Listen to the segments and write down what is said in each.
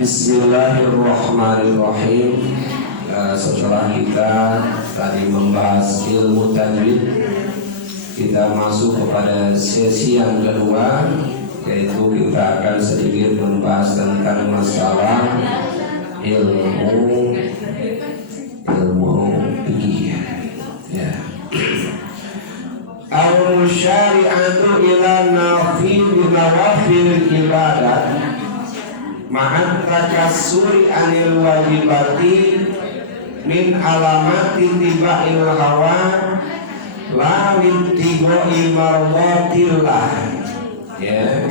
Bismillahirrahmanirrahim. Setelah kita tadi membahas ilmu tajwid, kita masuk kepada sesi yang kedua, yaitu kita akan sedikit membahas tentang masalah ilmu fikih. Ya. Al-syari'atu ila nawafil ibadat ma'at takassuri anil wajibati min alamati tiba'il hawa la littiba'i mardatillah. Ya.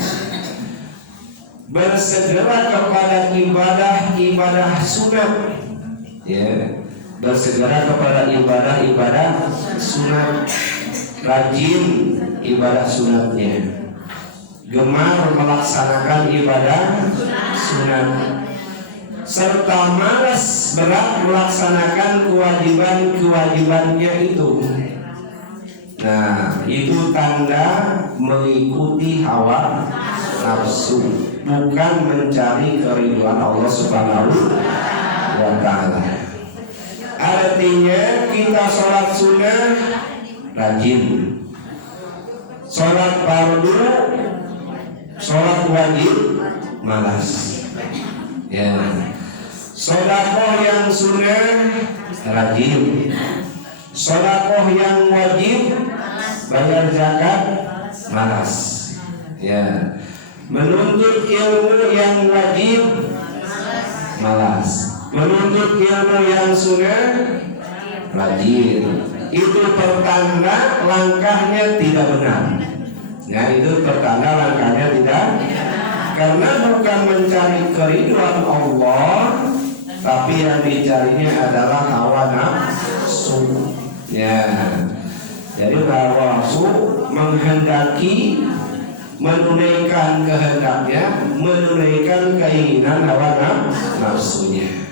Bersegera kepada ibadah sunat. Ya. Bersegera kepada ibadah sunat, rajin ibadah sunatnya, gemar melaksanakan ibadah sunat, serta malas berat melaksanakan kewajibannya itu. Nah, itu tanda mengikuti hawa nafsu, bukan mencari keridhaan Allah Subhanahu wa ta'ala. Artinya kita sholat sunnah rajin, sholat fardu, sholat wajib malas. Ya, sedekah yang sunnah rajin, sedekah yang wajib bayar zakat malas. Ya, menuntut ilmu yang wajib malas, menuntut ilmu yang sunnah rajin. Itu pertanda langkahnya tidak benar. Ya, itu pertanda langkahnya tidak, karena bukan mencari keridhaan Allah, tapi yang dicarinya adalah hawa nafsu. Ya, jadi hawa nafsu menghendaki menunaikan kehendaknya, menunaikan keinginan hawa nafsunya.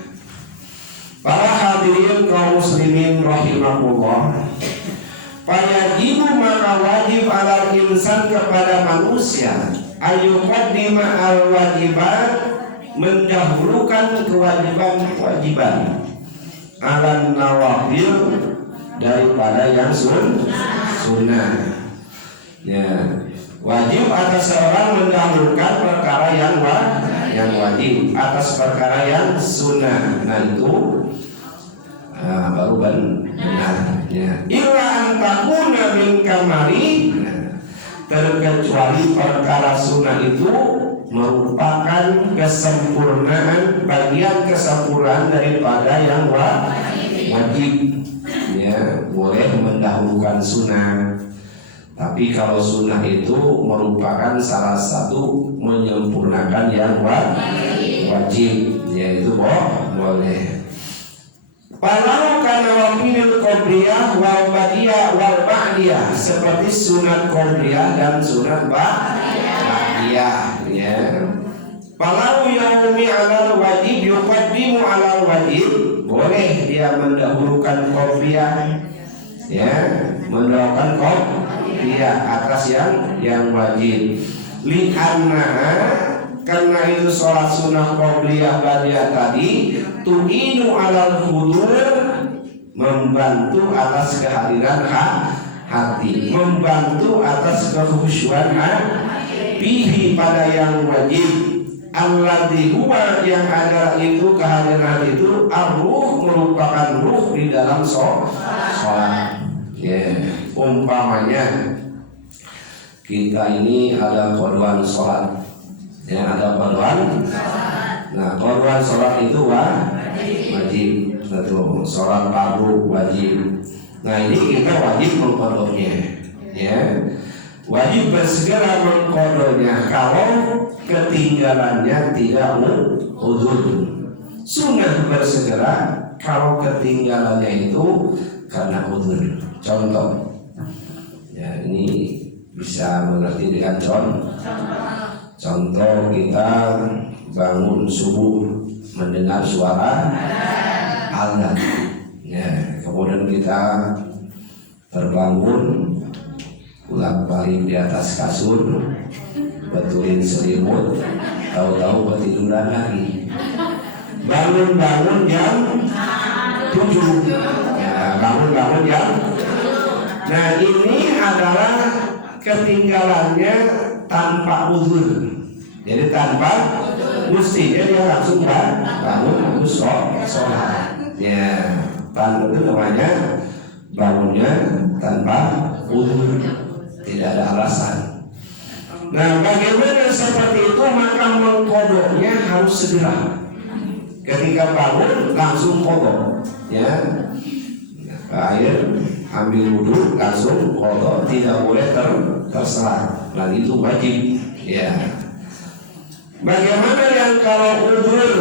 Para hadirin kaum muslimin rahimahullah, fayajibu maka wajib ala insan kepada manusia ayyuqaddima al-wajibat, mendahulukan kewajiban ala nawafil daripada yang sunnah. Ya, wajib atas seorang mendahulukan perkara yang wajib atas perkara yang sunnah. Nah, itu baru benar. Ya. Illa antakuna min kamari, terkecuali perkara sunnah itu merupakan kesempurnaan, bagian kesempurnaan daripada yang wajib. Ya, boleh mendahulukan sunnah, tapi kalau sunnah itu merupakan salah satu menyempurnakan yang wajib, yaitu boleh. Walau kana wafilul qobliyah wal badiyah wal ba'diyah, seperti sunat qobliyah dan sunat ba'diyah. Ya. Walau yaumi alal wajib yuqaddimu alal wajib, boleh dia mendahulukan qobliyah, ya, mendahulukan qobliyah atas yang wajib. Li'anna, karena itu sholat sunnah qobliyah badiyah tadi tu'inu alal hudur, membantu atas kehadiran hati, membantu atas kekhusyuan bihi pada yang wajib, alladhi huwa yang ada itu kehadiran hati itu ar-ruh, merupakan ruh di dalam sholat. Ya, umpamanya kita ini ada qadwan sholat. Ya, ada qadwan. Nah, qadwan sholat itu wajib. Satu, sholat fardu wajib. Nah, ini kita wajib mengqadanya. Ya, wajib bersegera mengqadanya kalau ketinggalannya tidak uzur. Sunnah bersegera kalau ketinggalannya itu karena uzur. Contoh, ya, ini bisa mengerti dengan contoh kita bangun subuh mendengar suara azan, ya, kemudian kita terbangun bolak-balik di atas kasur, betulin selimut, tahu-tahu ketiduran lagi. Bangun-bangun jam 7. Ya, bangun-bangun jam. Nah, ini adalah ketinggalannya tanpa uzur. Jadi tanpa mestinya dia langsung bangun terus sholat. Ya, tanpa itu namanya bangunnya tanpa uzur, tidak ada alasan. Nah, bagaimana seperti itu maka mengkodoknya harus segera. Ketika bangun langsung kodok, ya, air ambil wudhu langsung kodok, tidak boleh terselang. Dan itu wajib, ya. Bagaimana yang kalau udur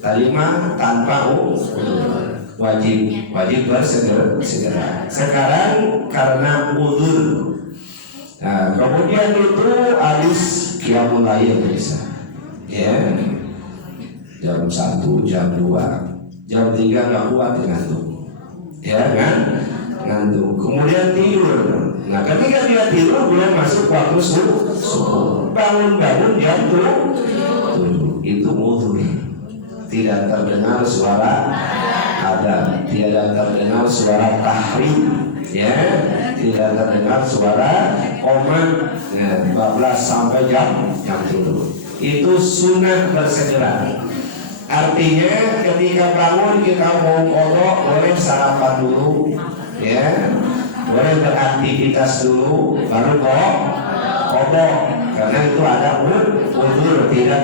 tadi mah tanpa udur wajib bersegera. Sekarang karena udur. Nah, kemudian itu hadis qiyamul lail bisa. Ya. Jam 1, jam 2, jam 3 nggak kuat ngantuk. Ya kan? Ngantuk. Kemudian tidur. Nah, ketika dia tidur belum masuk waktu subuh. Bangun-bangun jam 7. Itu udzur. Tidak terdengar suara adzan, tidak terdengar suara tahrim, ya, tidak terdengar suara qomat. Ya, 12 sampai jam 7. Itu sunnah bersegera. Artinya ketika bangun kita mau kodok boleh sarapan dulu, ya, boleh beraktivitas dulu, baru kodok. Karena itu ada udzur, tidak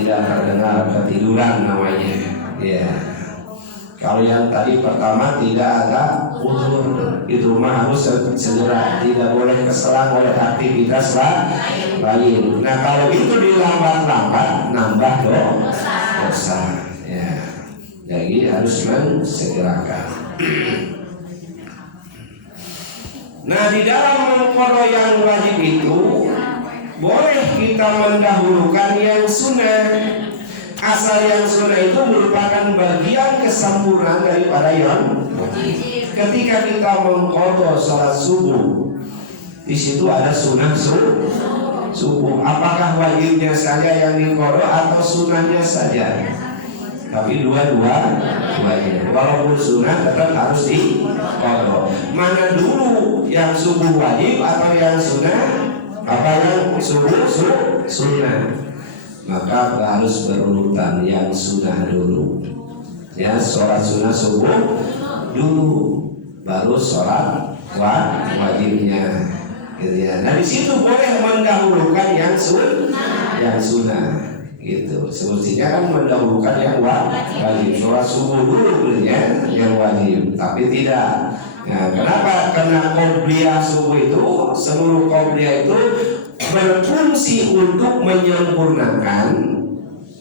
terdengar ketiduran namanya, ya. Kalau yang tadi pertama tidak ada udzur, itu mah harus segera, tidak boleh keselang oleh aktivitas lain. Nah, kalau itu dilambat-lambat nambah dosa, ya. Jadi harus mensegerakan. Nah, di dalam mengkodok yang wajib itu boleh kita mendahulukan yang sunnah. Asal yang sunnah itu merupakan bagian kesempurnaan daripada yang wajib. Ketika kita mengkodok salat subuh, di situ ada sunnah subuh. Apakah wajibnya saja yang dikodok atau sunnahnya saja? Tapi dua-duanya. Walaupun sunnah tetap harus dikodok. Mana dulu yang subuh wajib atau yang sunnah? Apa yang sunnah? Maka harus berurutan, yang sunnah dulu, ya, sholat sunnah subuh dulu, baru sholat wajibnya, gitu ya. Nah, di situ boleh mendahulukan yang sunnah, gitu. Semestinya kan mendahulukan yang wajib, sholat subuh dulu ya, yang wajib, tapi tidak. Nah, kenapa? Karena qobliyah subuh itu, seluruh qobliyah itu berfungsi untuk menyempurnakan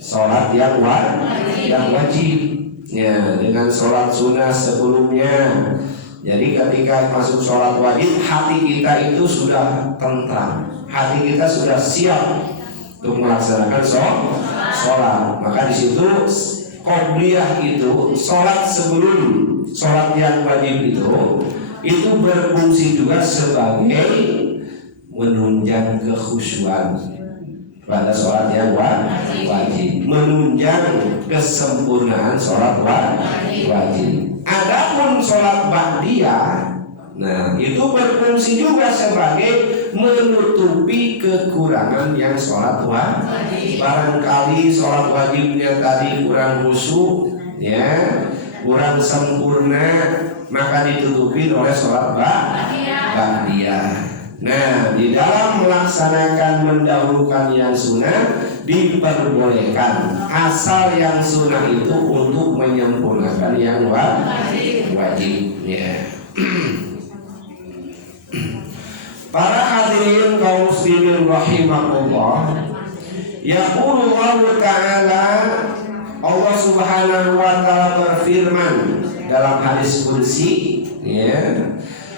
sholat yang wajib, ya, dengan sholat sunnah sebelumnya. Jadi ketika masuk sholat wajib, hati kita itu sudah tentram, hati kita sudah siap untuk melaksanakan sholat. Maka di situ qobliyah itu, sholat sebelum sholat yang wajib itu berfungsi juga sebagai menunjang kekhusyuan pada sholat yang wajib, menunjang kesempurnaan sholat wajib. Adapun sholat ba'diyah, nah, itu berfungsi juga sebagai menutupi kekurangan yang sholat wajib. Barangkali sholat wajibnya tadi kurang khusyuk, ya, kurang sempurna, maka ditutupi oleh sholat ba'diyah. Nah, di dalam melaksanakan mendahulukan yang sunnah diperbolehkan, asal yang sunnah itu untuk menyempurnakan yang wajib, ya. Para hadirin kaum muslimin rahimakumullah, yaqulullah ta'ala, Allah subhanahu wa ta'ala berfirman dalam hadis qudsi, ya,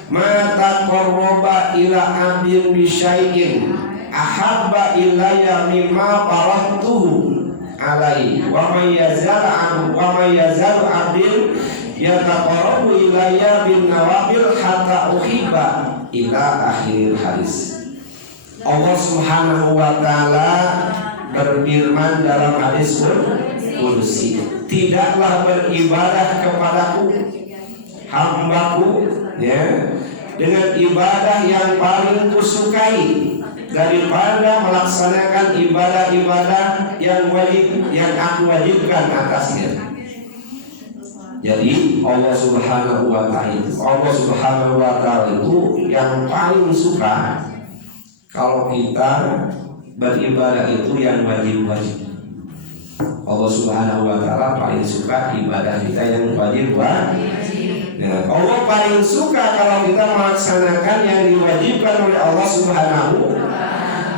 ma taqarraba ila abdin bi syai'in ahabba ilayya mimma farahtuhu alaihi wa may yazal abdin yataqarrabu ilayya bin nawafil hatta uhibba ila akhir hadis. Allah Subhanahu wa taala berfirman dalam hadis qudsi, tidaklah beribadah kepadaku hambaku ya dengan ibadah yang paling kusukai daripada melaksanakan ibadah-ibadah yang aku wajibkan atasnya. Jadi Allah Subhanahu wa taala itu yang paling suka kalau kita beribadah itu yang wajib-wajib. Allah Subhanahu wa taala paling suka ibadah kita yang wajib-wajib. Nah, Allah paling suka kalau kita melaksanakan yang diwajibkan oleh Allah Subhanahu.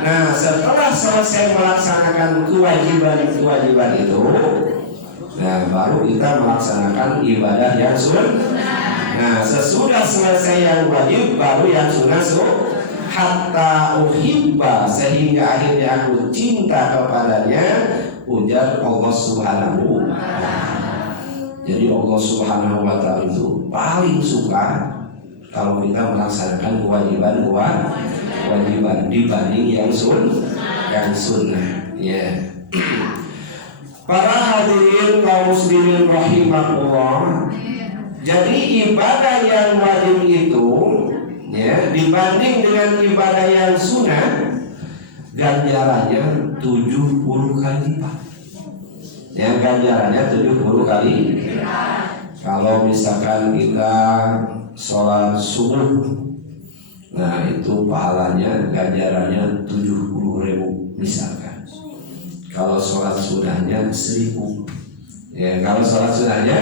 Nah, setelah selesai melaksanakan kewajiban itu, nah baru kita melaksanakan ibadah yang sunnah. Nah, sesudah selesai yang wajib, baru yang sunnah. Hatta uhibba, sehingga akhirnya aku cinta kepadanya, ujar Allah Subhanahu wa ta'ala. Jadi Allah Subhanahu wa ta'ala itu paling suka kalau kita melaksanakan kewajiban dibanding yang sunnah ya. Para hadirin kaum muslimin rahimakumullah, jadi ibadah yang wajib itu ya dibanding dengan ibadah yang sunnah ganjarannya 70 kali lipat. Ya, ganjarannya 70 kali. Kalau misalkan kita sholat subuh, nah itu pahalanya ganjarannya 70.000 misalkan. Kalau sholat sunnahnya 1.000. Ya, kalau sholat sunnahnya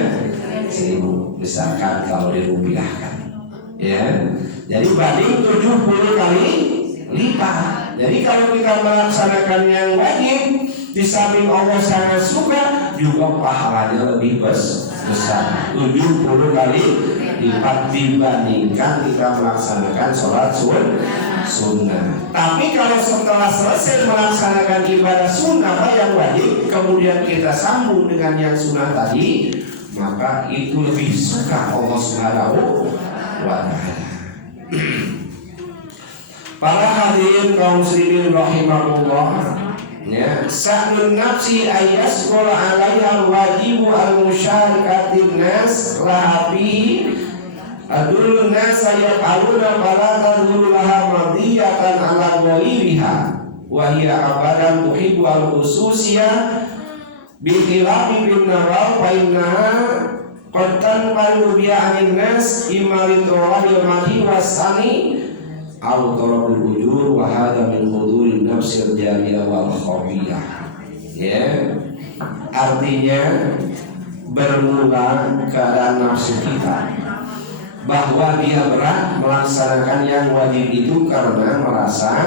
1.000 misalkan kalau dirupiahkan. Ya, jadi banding 70 kali lipat. Jadi kalau kita melaksanakan yang wajib, di samping Allah sangat suka, juga pahalanya lebih besar 70 kali lipat dibandingkan kita melaksanakan sholat sunnah. Tapi kalau setelah selesai melaksanakan ibadah sunnah yang wajib, kemudian kita sambung dengan yang sunnah tadi, maka itu lebih suka Allah Subhanahu wa ta'ala. Para hadirin kaum muslimin rahimahullah, ya, sa'nun nafsi ayasqala 'alaiha al-wajibu al-musyarikatin nas lahabi adul nas yaqaluna fala tadul laha madiyatan 'ala ghairiha wa hiya abadan tuhibbu al-khususiyah bi khilafi bin nawal fa innaha qad tanqalu bi 'anil nas imali tawali madhi wasani au tarabul ujur wa hadha min hudurin nafsil jariyah wal khawiyah. Ya, artinya bermula keadaan nafsu kita bahwa dia berat melaksanakan yang wajib itu karena merasa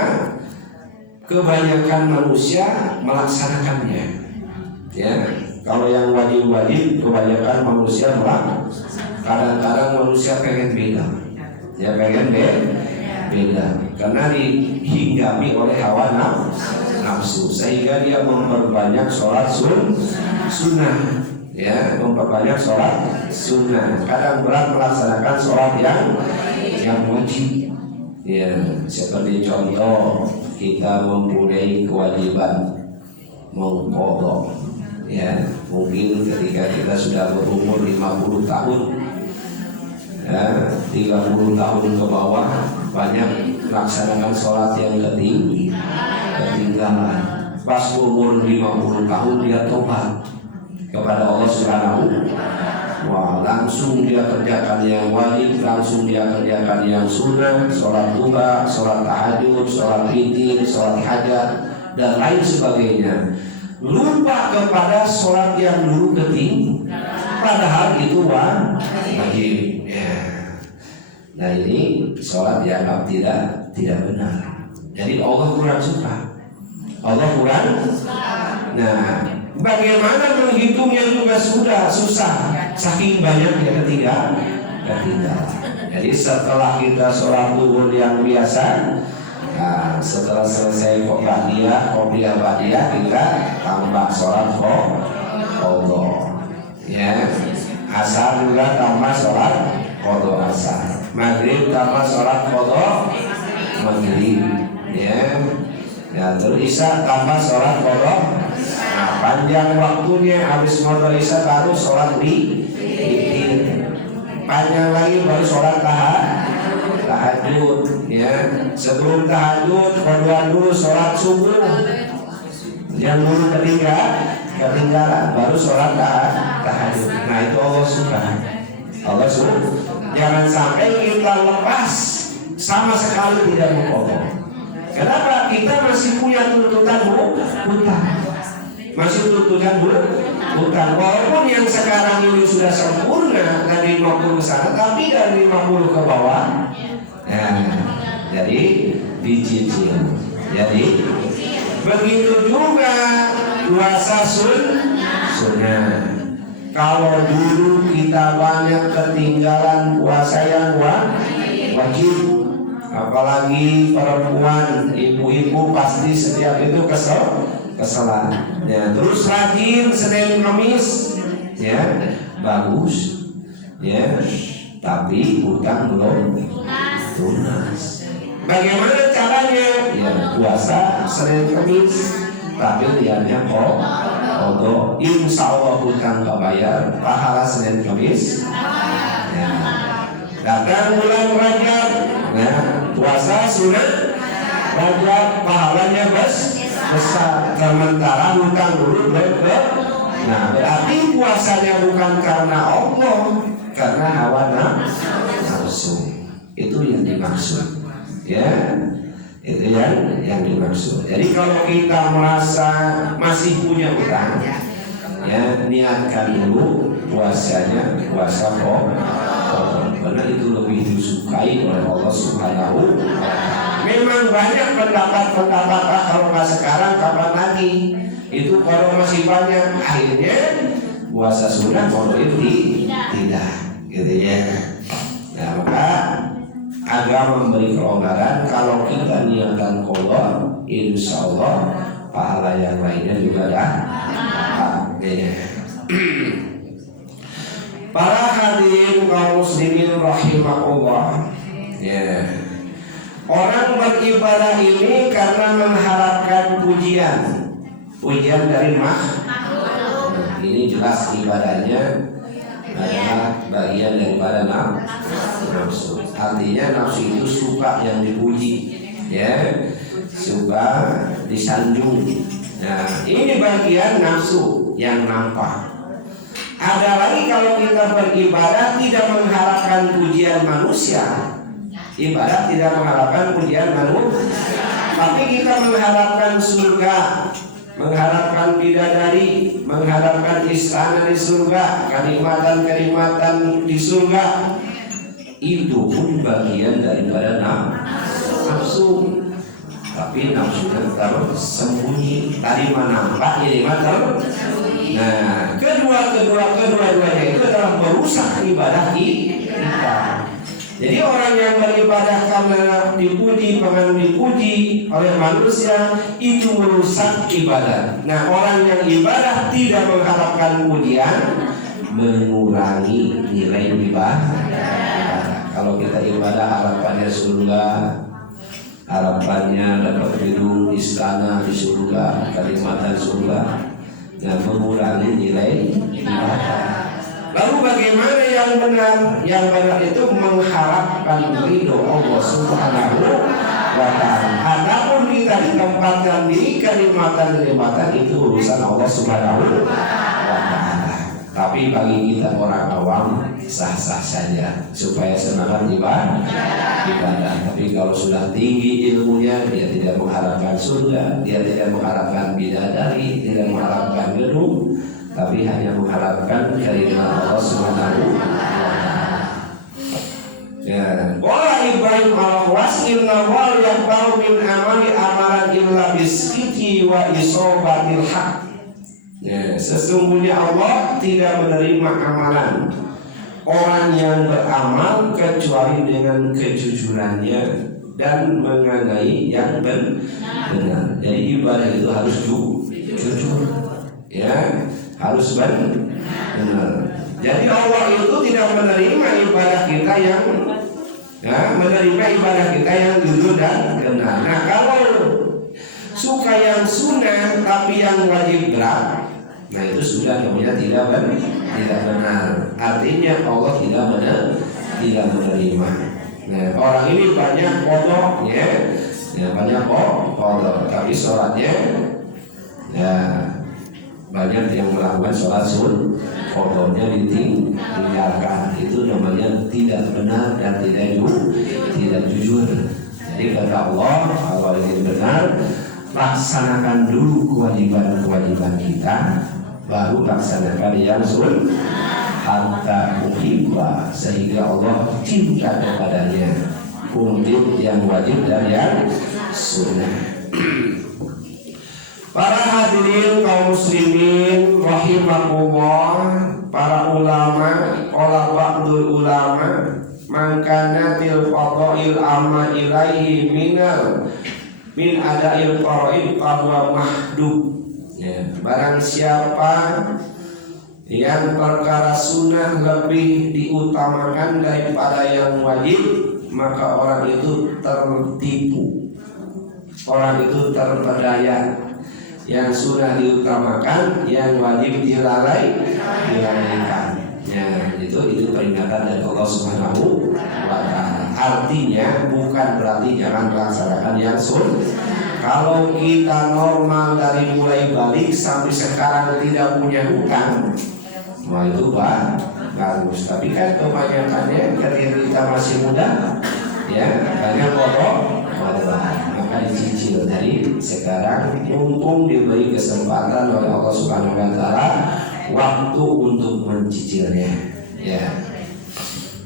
kebanyakan manusia melaksanakannya. Ya, kalau yang wajib-wajib kebanyakan manusia melakukan. Kadang-kadang manusia pengen beda. Ya, pengen beda karena dihinggami oleh hawa nafsu sehingga dia memperbanyak sholat sunnah ya, memperbanyak sholat sunnah, kadang berat melaksanakan sholat yang wajib ya. Seperti contoh kita mempunyai kewajiban mengqadha ya, mungkin ketika kita sudah berumur 50 tahun ya, 30 tahun ke bawah banyak melaksanakan sholat yang ketinggalan. Pas umur 50 tahun dia tobat kepada Allah Subhanahu. Wah, langsung dia kerjakan yang wajib, langsung dia kerjakan yang sunnah, sholat duha, sholat tahajud, sholat witir, sholat hajat dan lain sebagainya. Lupa kepada sholat yang dulu ketinggalan, padahal itu wajib ya. Nah, ini sholat dianggap tidak benar. Jadi Allah kurang suka. Nah, bagaimana menghitungnya juga sudah susah, saking banyaknya ketinggalan. Jadi setelah kita sholat zuhur yang biasa, nah, setelah selesai qobliyah kita tambah sholat qadha. Ya, asar juga tambah sholat qadha asar. Maghrib tambah sholat qadha maghrib. Ya terus isya tambah sholat qadha. Nah, panjang waktunya, habis qadha isya baru sholat witir. Panjang lagi baru sholat tahajud. Ya, sebelum tahajud qadha dulu sholat subuh. Yang dulu ketinggalan baru sholat tahajud. Nah itu Allah suka. Jangan sampai kita lepas sama sekali tidak mengkodok. Kenapa? Kita masih punya tuntutan hutang. Masih tuntutan hutang. Walaupun yang sekarang ini sudah sempurna dari 50 ke sana, tapi dari 50 ke bawah. Nah, jadi dicicil. Jadi begitu juga puasa sunnah. Kalau dulu kita banyak ketinggalan puasa yang wajib, apalagi perempuan, ibu-ibu pasti setiap itu keselan. Ya, terus rajin Senin Kamis, ya bagus, ya. Tapi hutang belum tunas. Bagaimana caranya? Ya puasa Senin Kamis, tapi lihatnya kodok. Insya Allah hutang bayar, pahala Senin Kamis. Ya. Datang bulan Rajab, nah puasa sunnah Rajab pahalanya besar. Sementara hutang dulu belum. Nah berarti puasanya bukan karena Allah, karena hawa nafsu. Itu yang dimaksud. Ya, itu yang dimaksud. Jadi kalau kita merasa masih punya utang, ya niatkan dulu puasanya puasa karena itu lebih disukai oleh Allah Subhanahu wa Ta'ala. Memang banyak pendapat kalau nggak sekarang kapan lagi? Itu kalau masih banyak, akhirnya puasa sunnah kalau itu tidak, gitu ya. Nah maka agama memberi kelonggaran. Kalau kita niatkan qadha, insya Allah pahala yang lainnya juga Para hadirin kaum muslimin rahimakumullah, ya. Orang beribadah ini karena mengharapkan pujian dari makhluk. Ini jelas ibadahnya adalah bagian daripada nafsu. Artinya nafsu itu suka yang dipuji, ya, suka disanjung. Nah, ini bagian nafsu yang nampak. Ada lagi kalau kita beribadah tidak mengharapkan pujian manusia. Ibadah tidak mengharapkan pujian manusia, tapi kita mengharapkan surga, mengharapkan bidadari, mengharapkan istana di surga, kenikmatan di surga. Itu pun bagian daripada nafsu. Tapi nafsunya tersembunyi. Tadi nampak, ini tersembunyi. Nah, kedua-duanya itu adalah merusak ibadah kita. Jadi orang yang beribadah karena dipuji, pengen dipuji oleh manusia, itu merusak ibadah. Nah, orang yang ibadah tidak mengharapkan pujian, mengurangi nilai ibadah. Kalau kita ibadah harapannya surga, harapannya dapat gedung istana di surga, kenikmatan surga, dan mengurangi nilai ibadah. Lalu bagaimana yang benar? Yang benar itu mengharapkan ridho Allah Subhanahu wa Ta'ala. Adapun kita ditempatkan di kenikmatan itu urusan Allah Subhanahu wa Ta'ala. Tapi bagi kita orang awam sah-sah saja supaya semangat ibadah. Tapi kalau sudah tinggi ilmunya, dia tidak mengharapkan surga, dia tidak mengharapkan bidadari, tidak mengharapkan gedung, tapi hanya mengharapkan keridhaan Allah Subhanahu wa Ta'ala. Ya, wala Ibrahim al-wasil nawal yang tahu min amali amalan illa biskiti wa isobatil haq. Ya, sesungguhnya Allah tidak menerima amalan orang yang beramal kecuali dengan kejujurannya dan mengenai yang benar. Jadi ibadah itu harus jujur, ya, harus benar. Jadi Allah itu tidak menerima ibadah kita yang Nah, menerima ibadah kita yang jujur dan benar. Nah, kalau suka yang sunnah tapi yang wajib berat, nah itu sudah namanya tidak benar. Artinya Allah tidak menerima. Nah, orang ini banyak kodoknya, ya banyak kodok, tapi sholatnya ya banyak yang melakukan sholat kodoknya ditinggalkan. Itu namanya tidak benar dan tidak jujur. Jadi kata Allah, kalau ingin benar, laksanakan dulu kewajiban kita, baru laksanakan yang sunnah, hatta muhibba, sehingga Allah cinta kepadanya, untuk yang wajib dan yang sunnah. Para hadirin kaum muslimin rahimakumullah, para ulama, ba'dul ulama, mangkanatil fadail amma ilaihi min adail faraid qadwa mahdub. Ya, barang siapa yang perkara sunnah lebih diutamakan daripada yang wajib, maka orang itu tertipu, orang itu terpedaya. Yang sunnah diutamakan, yang wajib dilalaikan. Ya, itu peringatan dari Allah Subhanahu wa Ta'ala. Artinya bukan berarti jangan melaksanakan yang sunnah. Kalau kita normal dari mulai balik sampai sekarang tidak punya hutang, wah itu bagus. Tapi kan kebanyakannya ketika kita masih muda, ya banyak kodok, maka dicicil dari sekarang, mumpung diberi kesempatan oleh Allah Subhanahu wa Ta'ala waktu untuk mencicilnya. Ya.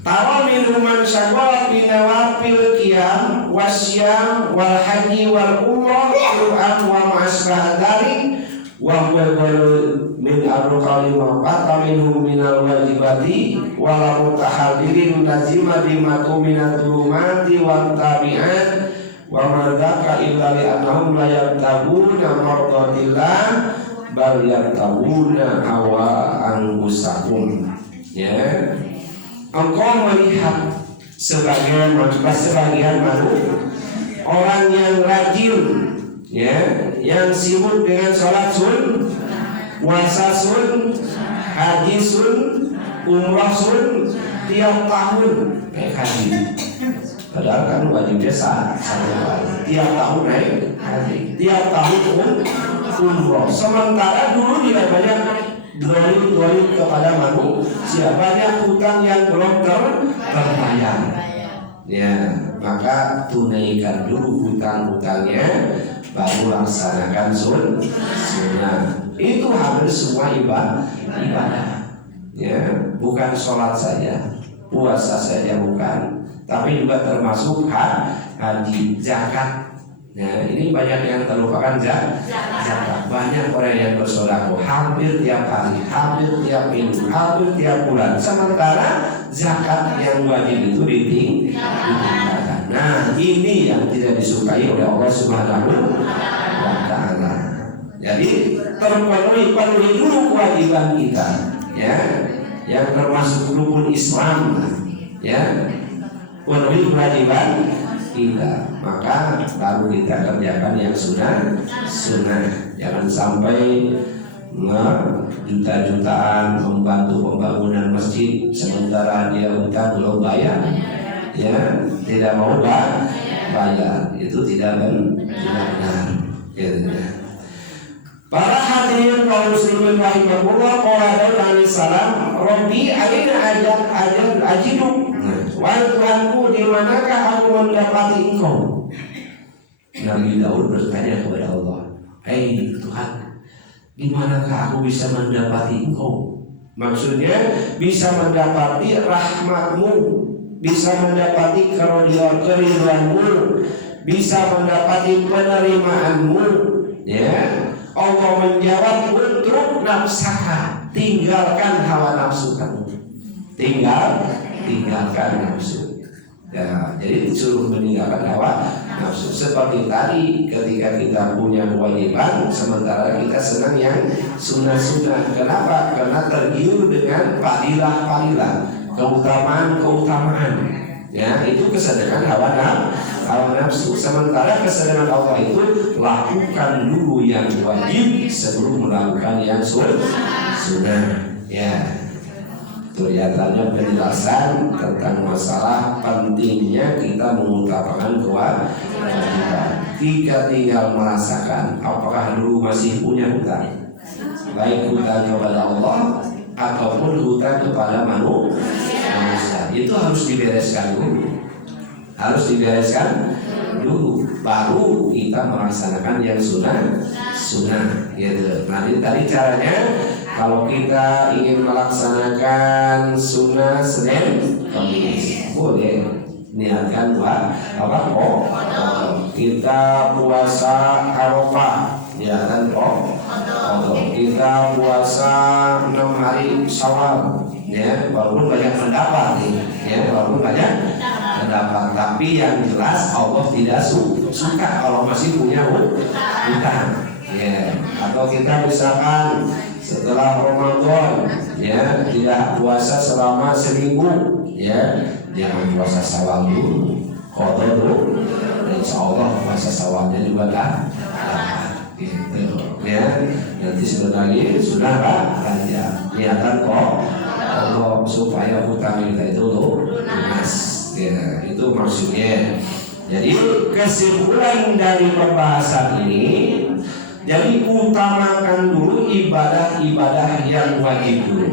Tawa minuman syagol binawafil qiyam wasyam wal haji wal umrah Quran wa ma'asbah dzalik wa huwa min arqali ma qata minhum minal wajibati wala mutahadirin lazima bimatu minat rumati wa tabi'at wa madzaka illa li annahum la yabtabuna mardatillah bal yabtabuna hawa anfusakum. Ya, engkau melihat sebagian manusia orang yang rajin, ya, yang sibuk dengan sholat sun, puasa sun, haji sun, umrah sun, tiap tahun naik haji. Padahal kan wajibnya satu kali. Tiap tahun naik haji, tiap tahun umrah. Sementara dulu tidak banyak dolim kepada manusia, banyak hutang yang belum terbayar. Ya, maka tunaikan dulu hutang-hutangnya, baru laksanakan sunnah. Itu hampir semua ibadah. Ya, bukan sholat saja, puasa saja bukan, tapi juga termasuk haji, zakat. Nah, ini banyak yang terlupakan zakat. Banyak orang yang bersedekah hampir tiap hari, hampir tiap minggu, hampir tiap bulan. Sementara zakat yang wajib itu ditinggalkan. Nah, ini yang tidak disukai oleh Allah Subhanahu wa Ta'ala. Jadi penuhi dulu kewajiban kita, ya, yang termasuk rukun Islam, ya, penuhi kewajiban kita, maka baru kita kerjakan yang sunnah. Jangan sampai juta-jutaan membantu pembangunan masjid sementara dia utang belum bayar, ya, tidak mau bayar, itu tidak benar. Para hadirin kaum muslimin rahimahullah, qala alaihi salam, Rabbi aina ajidu, wahai Tuhanku, di manakah aku mendapati Engkau? Nabi Daud bertanya kepada Allah, hai Tuhan, di manakah aku bisa mendapati Engkau? Maksudnya bisa mendapati rahmat-Mu, bisa mendapati keridhaan-Mu, bisa mendapati penerimaan-Mu. Ya, Allah menjawab, untuk nafsaka, tinggalkan hawa nafsu kamu, tinggalkan nafsu. Ya, jadi disuruh meninggalkan hawa nafsu. Seperti tadi, ketika kita punya kewajiban, sementara kita senang yang sunnah-sunnah. Kenapa? Karena tergiur dengan fadilah-fadilah, keutamaan-keutamaan. Ya, itu kesedangkan hawa nafsu. Sementara kesedangkan Allah itu lakukan dulu yang wajib sebelum melakukan yang sunnah. Ya, kelihatannya penjelasan tentang masalah pentingnya kita mengutamakan kewajiban. Jika tinggal merasakan apakah dulu masih punya hutang, baik hutang kepada Allah ataupun hutang kepada manusia, itu harus dibereskan dulu, baru kita melaksanakan yang sunnah gitu. Nanti tadi caranya, kalau kita ingin melaksanakan sunnah Senin Kamis, boleh niatkan kita puasa Arafah, niatkan kita puasa 6 hari Syawal, ya, walaupun banyak pendapat tapi yang jelas Allah tidak suka kalau masih punya hutang, ya. Atau kita misalkan setelah Ramadan, ya, tidak puasa selama seminggu, ya, jangan puasa Syawal dulu, qadha dulu, insya Allah puasa Syawalnya juga gitu, ya. Nanti sebenarnya sudah belanja niatan Allah supaya hutang kita itu lunas, ya, itu maksudnya. Jadi kesimpulan dari pembahasan ini, jadi utamakan dulu ibadah-ibadah yang wajib dulu,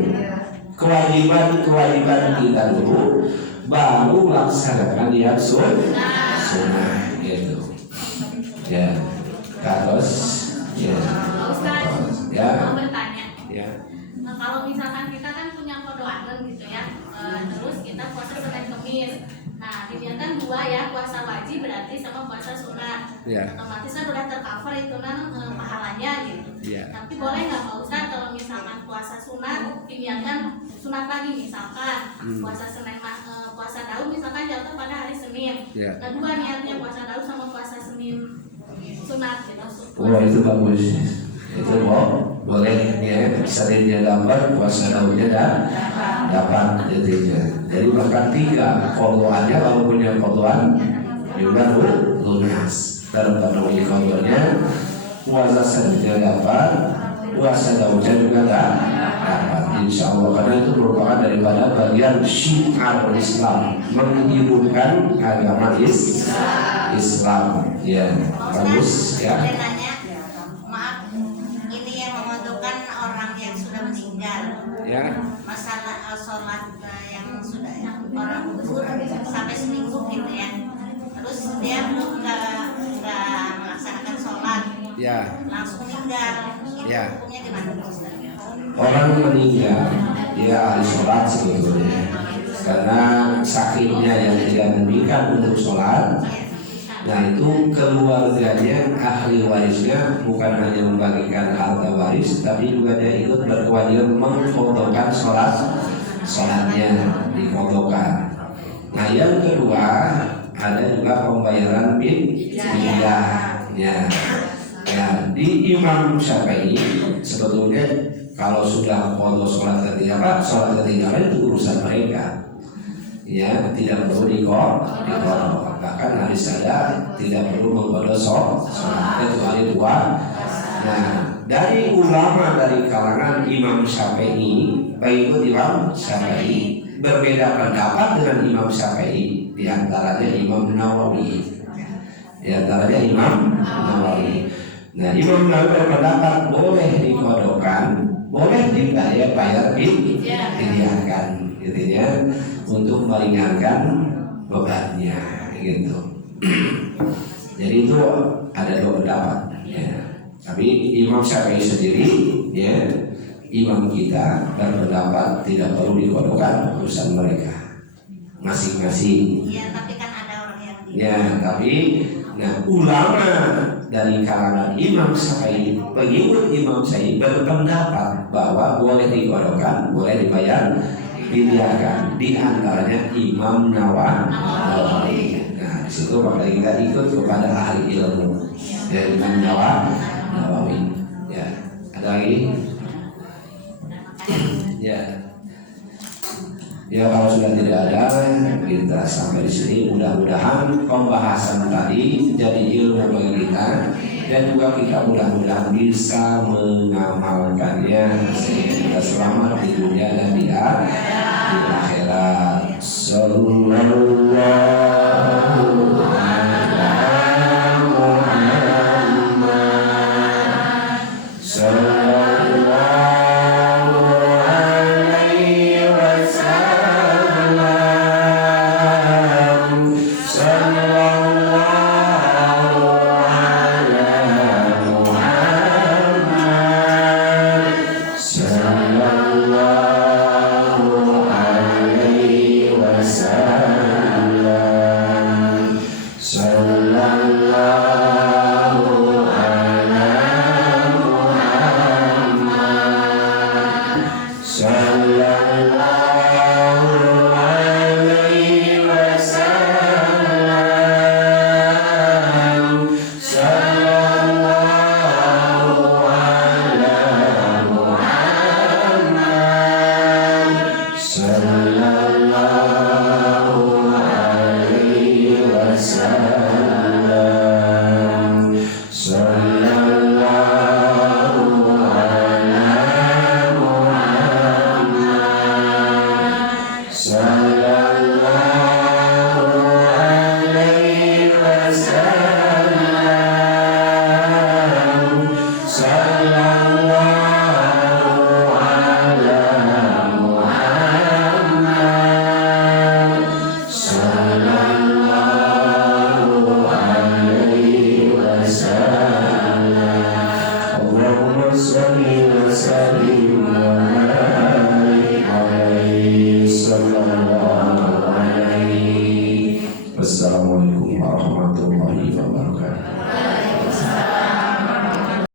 kewajiban kita dulu, baru laksanakan yang sunnah gitu, ya. Terus ya, mau bertanya, ya. Nah, kalau misalkan kita kan punya kode agen gitu ya, terus kita puasa Senin Kemis. Nah, diniatkan dua ya, puasa wajib berarti sama puasa sunat. Ya. Otomatis kan udah tercover itu pahalanya gitu. Ya. Tapi boleh nggak Pak Ustadz kalau misalkan puasa sunat diniatkan sunat lagi, misalkan puasa Senin, puasa Daud misalkan jatuh pada hari Senin. Ya. Kedua niatnya puasa Daud sama puasa Senin sunat gitu. Oh, itu bagus. Itu boleh, ya. Seninnya dapat, puasa Daudnya dapat jadinya. Jadi bahkan 3 qadha lalu punya qadhaan juga lunas. Dan penuhi qadhanya, puasa Seninnya dapat, puasa Daudnya juga dapat. Insya Allah, karena itu merupakan daripada bagian syiar Islam, menghidupkan agama Islam. Ya, bagus ya. Maaf, ini yang membutuhkan orang yang sudah meninggal. Ya. Masalah sholat yang sudah orang gugur sampai seminggu gitu ya. Terus dia belum nggak melaksanakan sholat. Ya. Langsung meninggal. Itu Ya. hukumnya gimana Ustaz? Orang meninggal dia harus sholat sebetulnya, karena sakitnya yang tidak membimbingkan untuk sholat. Nah, itu keluarganya, ahli warisnya bukan hanya membagikan harta waris, tapi juga dia ikut berkewajiban mengqadhakan sholatnya, diqadhakan. Nah, yang kedua ada juga pembayaran fidyah. Ya, di Imam Syafi'i sebetulnya kalau sudah qadha sholat ketinggalan itu urusan mereka. Ya, tidak perlu diqadha. Bahkan hadis saya tidak perlu mengqadha sholat kecuali 2. Nah, dari ulama dari kalangan Imam Syafi'i, baik itu Imam Syafi'i berbeda pendapat dengan Imam Syafi'i, di antaranya Imam Nawawi. Nah, Imam Nawawi berpendapat boleh diqadhakan, boleh bayar fidyahkan, gitu ya, untuk meringankan bebannya, gitu. Jadi itu ada 2 pendapat, ya. Tapi Imam Syafi'i sendiri, ya, imam kita berpendapat tidak perlu diqadhakan, urusan mereka masing-masing. Iya, tapi kan ada orang yang Ya, tapi ulama dari kalangan Imam Syafi'i, pengikut Imam Syafi'i berpendapat bahwa boleh diqadhakan, boleh dibayar fidyahkan. Di antaranya Imam Nawawi. Nah, di situ maka kita ikut kepada ahli ilmu dari Imam Nawawi. Ya, ada lagi? Ya. Ya kalau sudah tidak ada, kita sampai di sini. Mudah-mudahan pembahasan tadi jadi ilmu bagi kita, dan juga kita mudah-mudahan bisa mengamalkannya sehingga kita selamat di dunia dan di akhirat. Sallallahu